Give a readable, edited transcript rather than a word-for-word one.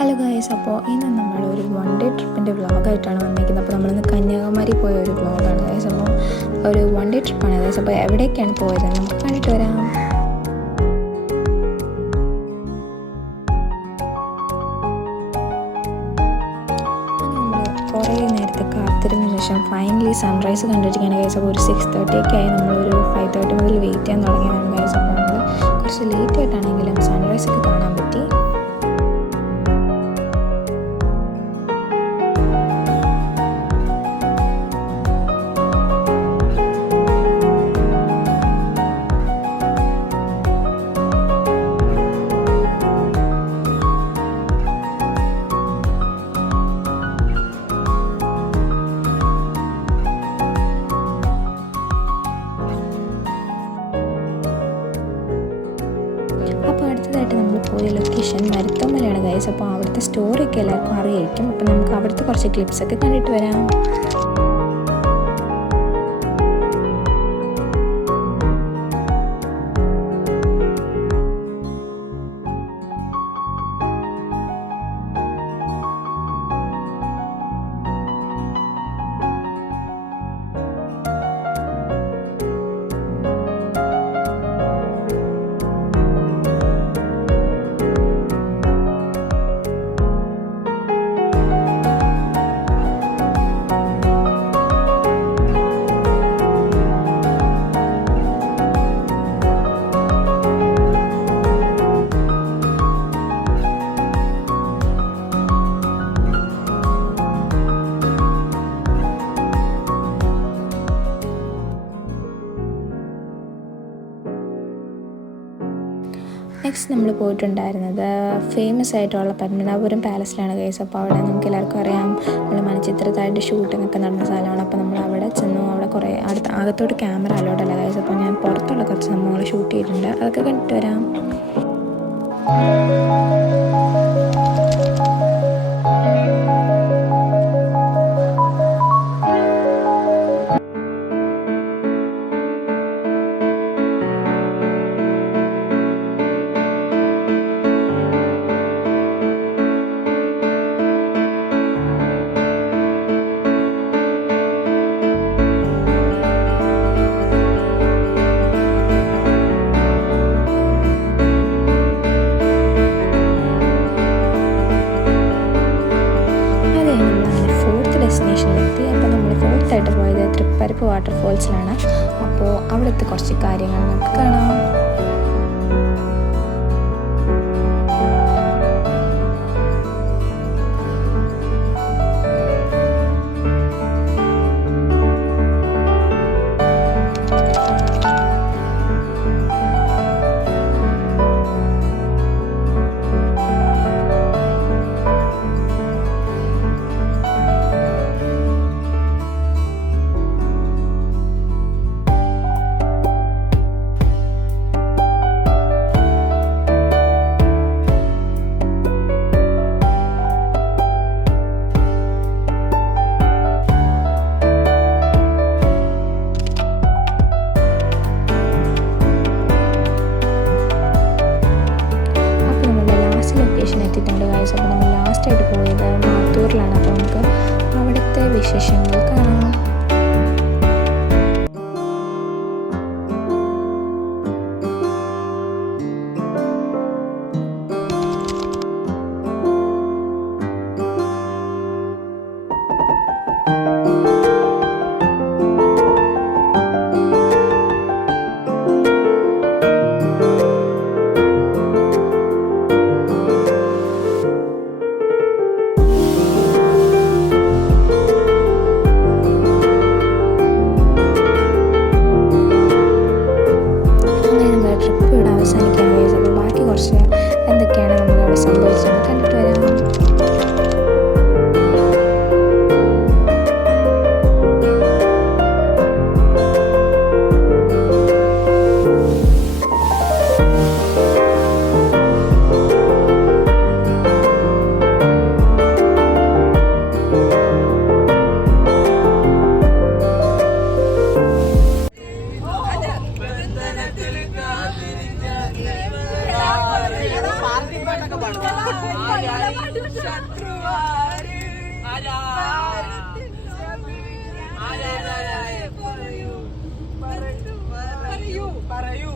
Hello guys, അപ്പോൾ ഇന്ന് നമ്മളൊരു വൺ ഡേ ട്രിപ്പിൻ്റെ വ്ളോഗായിട്ടാണ് വന്നിരിക്കുന്നത്. അപ്പോൾ നമ്മളിന്ന് കന്യാകുമാരി പോയ ഒരു വ്ളോഗാണ് ഗൈസ്. അപ്പോൾ ഒരു വൺ ഡേ ട്രിപ്പാണ് ഗൈസ്. അപ്പോൾ എവിടേക്കാണ് പോയത് നമുക്ക് കണ്ടിട്ട് വരാം. നമ്മൾ കുറേ നേരത്തെ കാത്തിരുന്ന ശേഷം ഫൈനലി സൺറൈസ് കണ്ടിരിക്കുകയാണ് ഗൈസ്. അപ്പോൾ ഒരു 6:30 ആയി. നമ്മളൊരു 5:30 മുതൽ വെയിറ്റ് ചെയ്യാൻ തുടങ്ങിയതാണ് ഗൈസ്. അപ്പോൾ നമ്മൾ കുറച്ച് ലേറ്റ് ആയിട്ടാണെങ്കിലും സൺറൈസ് ഒക്കെ കാണാൻ പറ്റി. അപ്പോൾ അടുത്തതായിട്ട് നമ്മൾ പോയ ലൊക്കേഷൻ മരുത്തോമലയാണ് ഗൈസ്. അപ്പോൾ അവിടുത്തെ സ്റ്റോറിയൊക്കെ എല്ലാവർക്കും അറിയായിരിക്കും. അപ്പോൾ നമുക്ക് അവിടുത്തെ കുറച്ച് ക്ലിപ്സൊക്കെ കണ്ടിട്ട് വരാം. നെക്സ്റ്റ് നമ്മൾ പോയിട്ടുണ്ടായിരുന്നത് ഫേമസ് ആയിട്ടുള്ള പത്മനാഭപുരം പാലസിലാണ് ഗൈസ്. അപ്പോൾ അവിടെ നമുക്ക് എല്ലാവർക്കും അറിയാം, നമ്മൾ മണിച്ചിത്രത്താഴിൻ്റെ ഷൂട്ടിംഗ് ഒക്കെ നടന്ന സ്ഥലമാണ്. അപ്പോൾ നമ്മൾ അവിടെ ചെന്നു. അവിടെ കുറേ അകത്തോട്ട് ക്യാമറ അലോട്ട് അല്ല ഗൈസ്. അപ്പോൾ ഞാൻ പുറത്തുള്ള കുറച്ച് സംഭവങ്ങൾ ഷൂട്ട് ചെയ്തിട്ടുണ്ട്. അതൊക്കെ കണ്ടിട്ട് വരാം. ഡെസ്റ്റിനേഷനിലെത്തി. അപ്പോൾ നമ്മൾ ഫോർത്തായിട്ട് പോയത് തൃപ്പരപ്പ് വാട്ടർഫോൾസിലാണ്. അപ്പോൾ അവിടുത്തെ കുറച്ച് കാര്യങ്ങൾ നമുക്ക് കാണാം. എത്തിയിട്ടുണ്ട് ഗൈസ്. അപ്പോൾ നമ്മൾ ലാസ്റ്റായിട്ട് പോയത് മാത്തൂരിലാണ്. അപ്പോൾ നമുക്ക് അവിടുത്തെ വിശേഷങ്ങൾ കാണാം. പറയൂ